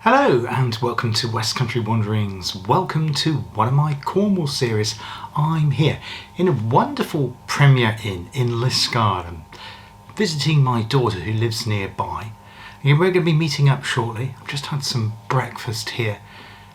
Hello and welcome to West Country Wanderings. Welcome to one of my Cornwall series. I'm here in a wonderful Premier Inn in Liskeard. I'm visiting my daughter who lives nearby. And we're going to be meeting up shortly. I've just had some breakfast here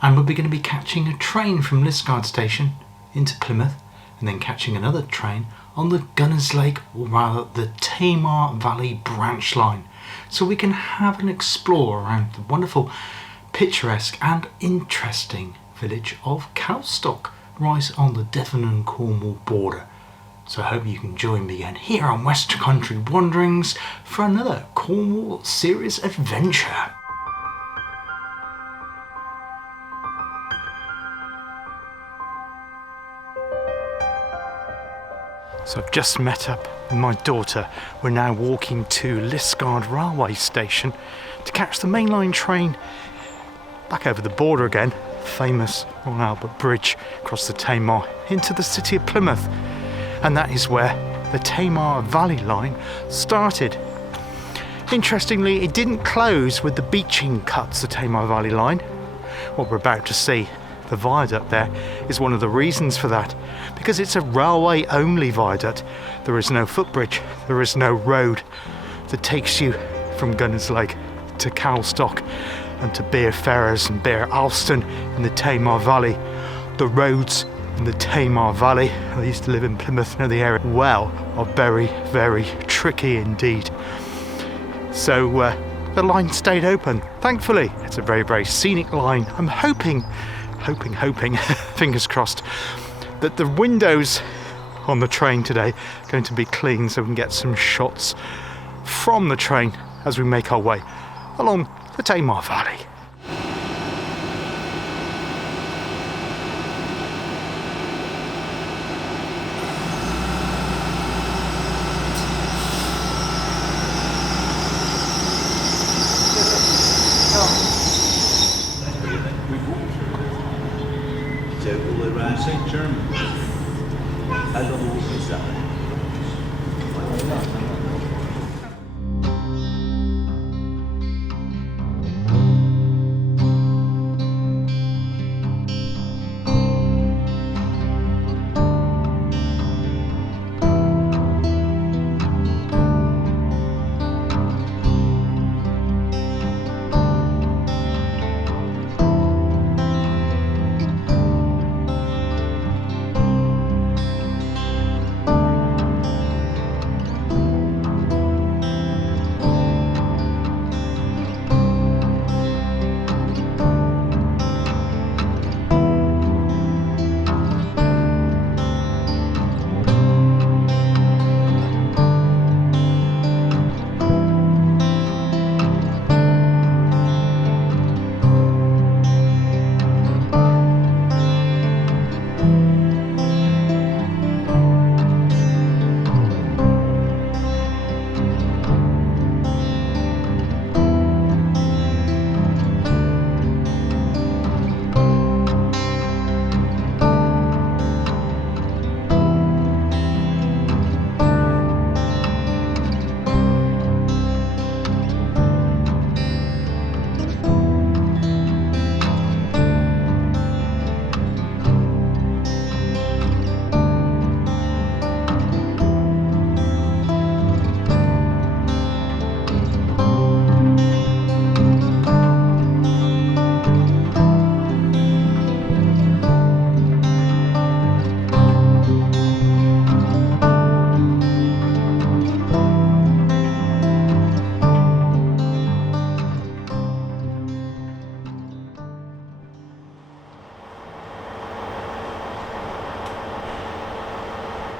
and we'll be going to be catching a train from Liskeard station into Plymouth and then catching another train on the Gunnislake, or rather the Tamar Valley Branch Line, so we can have an explore around the wonderful, picturesque and interesting village of Calstock, right on the Devon and Cornwall border. So I hope you can join me again here on West Country Wanderings for another Cornwall series adventure. So I've just met up with my daughter. We're now walking to Liskeard railway station to catch the mainline train back over the border again, famous Royal Albert Bridge across the Tamar into the city of Plymouth. And that is where the Tamar Valley line started. Interestingly, it didn't close with the beaching cuts, the Tamar Valley line. What we're about to see, the viaduct there, is one of the reasons for that, because it's a railway only viaduct. There is no footbridge, there is no road that takes you from Gunnislake to Calstock and to Beer Ferrers and Beer Alston in the Tamar Valley. The roads in the Tamar Valley, I used to live in Plymouth, know the area well, are very, very tricky indeed. So the line stayed open, thankfully. It's a very, very scenic line. I'm hoping, fingers crossed, that the windows on the train today are going to be clean so we can get some shots from the train as we make our way along the Tamar Valley.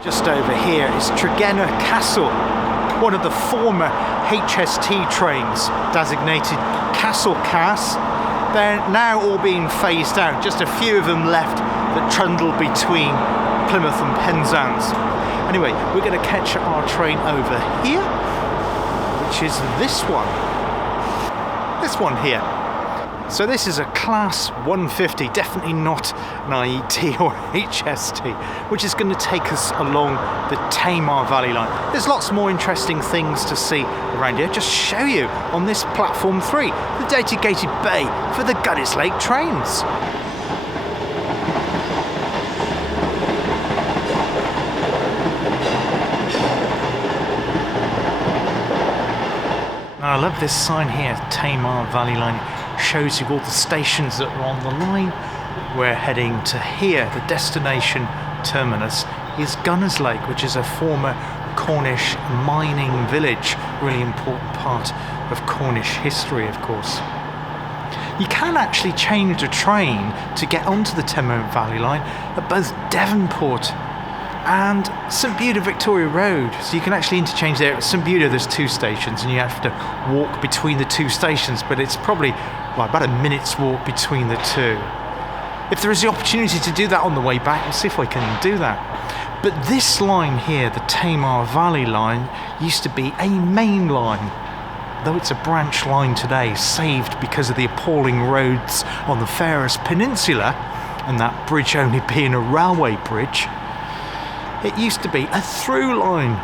Just over here is Tregenna Castle, one of the former HST trains designated Castle Cass. They're now all being phased out, just a few of them left that trundle between Plymouth and Penzance. Anyway, we're going to catch our train over here, which is this one here. So this is a Class 150, definitely not an IET or HST, which is going to take us along the Tamar Valley line. There's lots more interesting things to see around here. Just show you on this platform 3, the dedicated bay for the Gunnislake trains. Now I love this sign here, Tamar Valley line. Shows you all the stations that are on the line. We're heading to here. The destination terminus is Gunnislake, which is a former Cornish mining village, really important part of Cornish history, of course. You can actually change the train to get onto the Tamar Valley line at both Devonport and St Beuda Victoria Road, so you can actually interchange there. At St Beuda there's 2 stations and you have to walk between the 2 stations, but it's probably about a minute's walk between the 2. If there is the opportunity to do that on the way back, we'll see if we can do that. But this line here, the Tamar Valley line, used to be a main line, though it's a branch line today, saved because of the appalling roads on the Ferris Peninsula and that bridge only being a railway bridge. It used to be a through line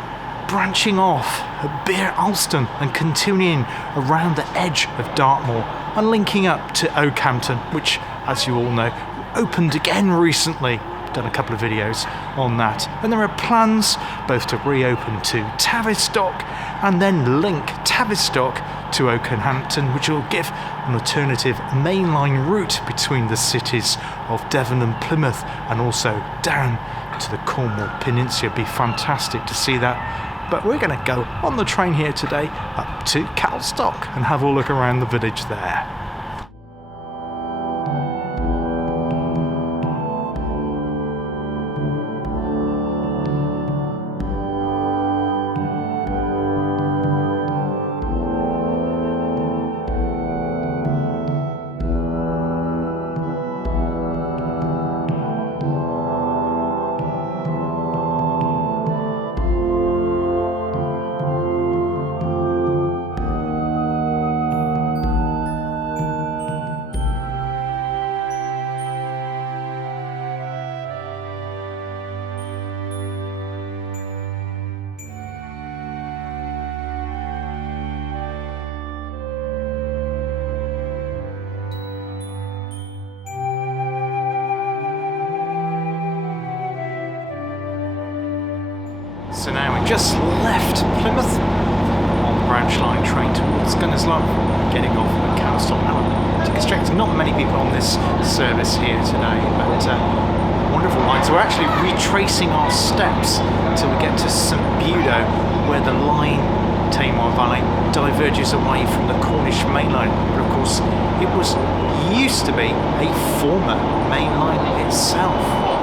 branching off at Beer Alston and continuing around the edge of Dartmoor and linking up to Oakhampton, which, as you all know, opened again recently. Done a couple of videos on that. And there are plans both to reopen to Tavistock and then link Tavistock to Oakhampton, which will give an alternative mainline route between the cities of Devon and Plymouth and also down to the Cornwall Peninsula. It'd be fantastic to see that. But we're going to go on the train here today up to Calstock and have a look around the village there. So now we just left Plymouth on the Branch Line Train towards Gunnislake, getting off at Calstock. Now, to extract, not many people on this service here today, but wonderful line. So we're actually retracing our steps till we get to St Beuda, where the line Tamar Valley diverges away from the Cornish main line. But of course, it was used to be a former main line itself.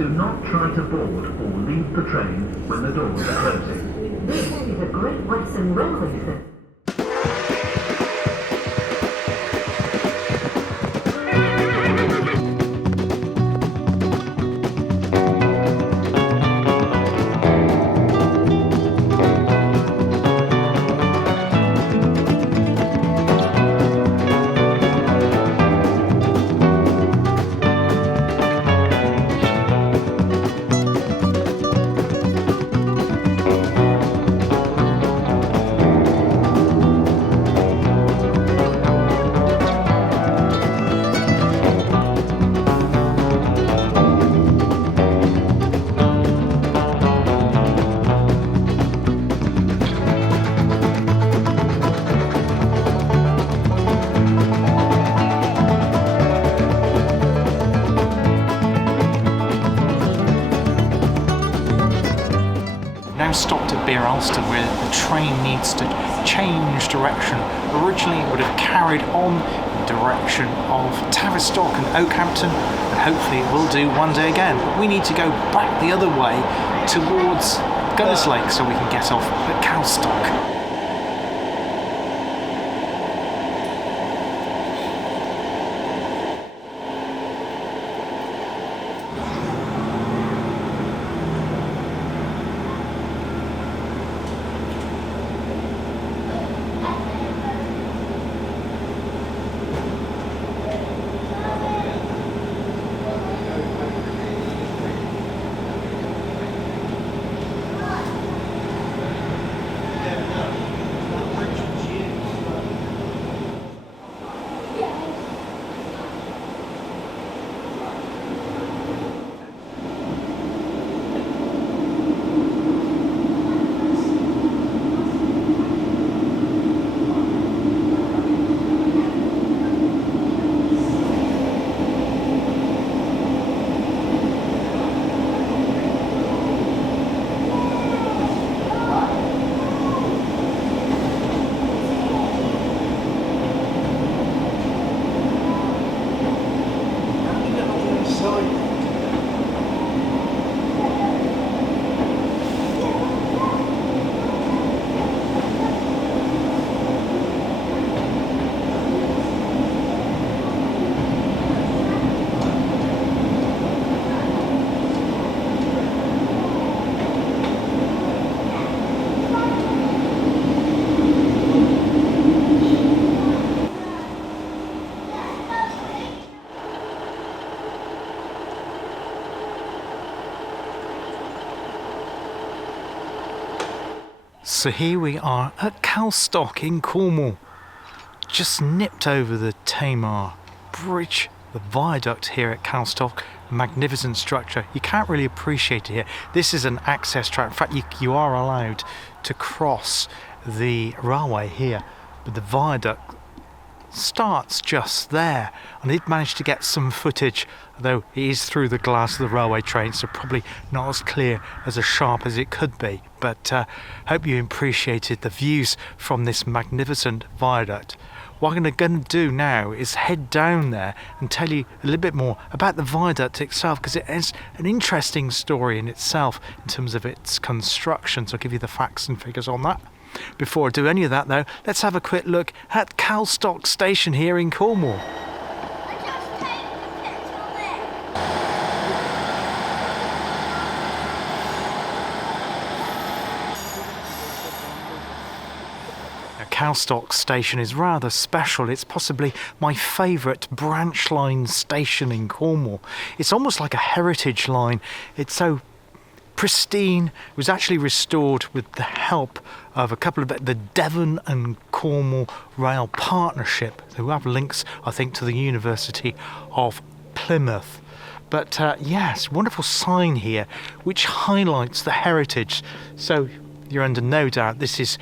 Do not try to board or leave the train when the doors are closing. This is a Great Western Railway service. Stopped at Alston where the train needs to change direction. Originally it would have carried on in direction of Tavistock and Oakhampton, and hopefully it will do one day again. But we need to go back the other way towards Gunnislake so we can get off at Calstock. So here we are at Calstock in Cornwall, just nipped over the Tamar Bridge, the viaduct here at Calstock. Magnificent structure. You can't really appreciate it here. This is an access track. In fact, you are allowed to cross the railway here, but the viaduct starts just there. And I did manage to get some footage, though it is through the glass of the railway train, so probably not as clear, as sharp as it could be. But hope you appreciated the views from this magnificent viaduct. What I'm going to do now is head down there and tell you a little bit more about the viaduct itself, because it is an interesting story in itself in terms of its construction. So I'll give you the facts and figures on that. Before I do any of that though, let's have a quick look at Calstock Station here in Cornwall. Calstock Station is rather special. It's possibly my favourite branch line station in Cornwall. It's almost like a heritage line. It's so pristine. It was actually restored with the help of a couple of the Devon and Cornwall Rail Partnership, who have links, I think, to the University of Plymouth. But yes, wonderful sign here which highlights the heritage. So you're under no doubt this is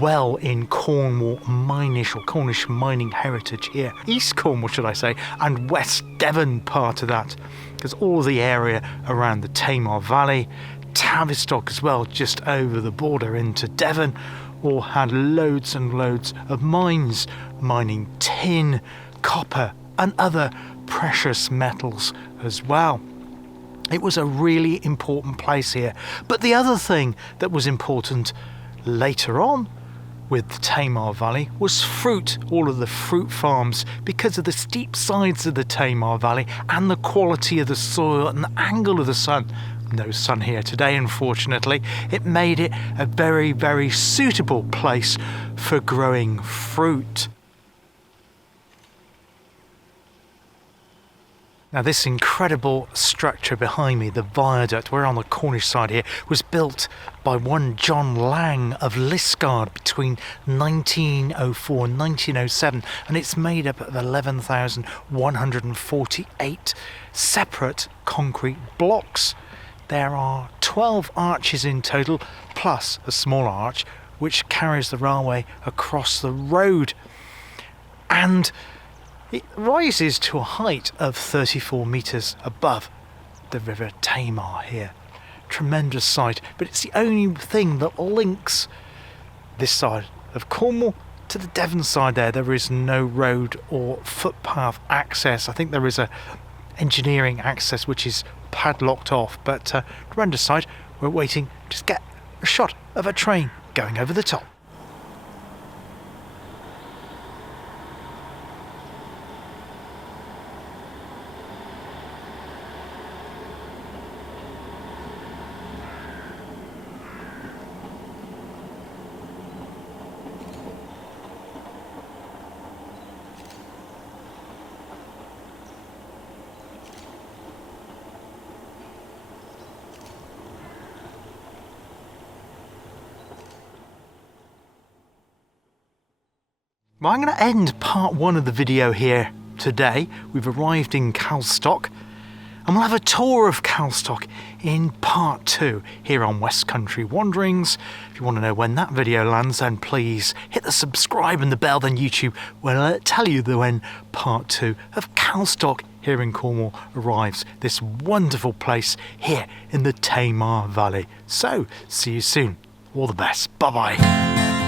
well in Cornwall Minish or Cornish mining heritage here. East Cornwall, should I say, and West Devon part of that, because all the area around the Tamar Valley, Tavistock as well, just over the border into Devon, all had loads and loads of mines, mining tin, copper and other precious metals as well. It was a really important place here. But the other thing that was important later on with the Tamar Valley was fruit, all of the fruit farms, because of the steep sides of the Tamar Valley and the quality of the soil and the angle of the sun. No sun here today, unfortunately. It made it a very, very suitable place for growing fruit. Now this incredible structure behind me, the viaduct, we're on the Cornish side here, was built by one John Lang of Liskeard between 1904 and 1907, and it's made up of 11,148 separate concrete blocks. There are 12 arches in total, plus a small arch which carries the railway across the road. And it rises to a height of 34 metres above the River Tamar here. Tremendous sight, but it's the only thing that links this side of Cornwall to the Devon side there. There is no road or footpath access. I think there is a engineering access which is padlocked off, but tremendous sight. We're waiting to get a shot of a train going over the top. Well, I'm going to end part one of the video here today. We've arrived in Calstock, and we'll have a tour of Calstock in part two here on West Country Wanderings. If you want to know when that video lands, then please hit the subscribe and the bell, then YouTube will tell you when part two of Calstock here in Cornwall arrives. This wonderful place here in the Tamar Valley. So, see you soon. All the best. Bye-bye.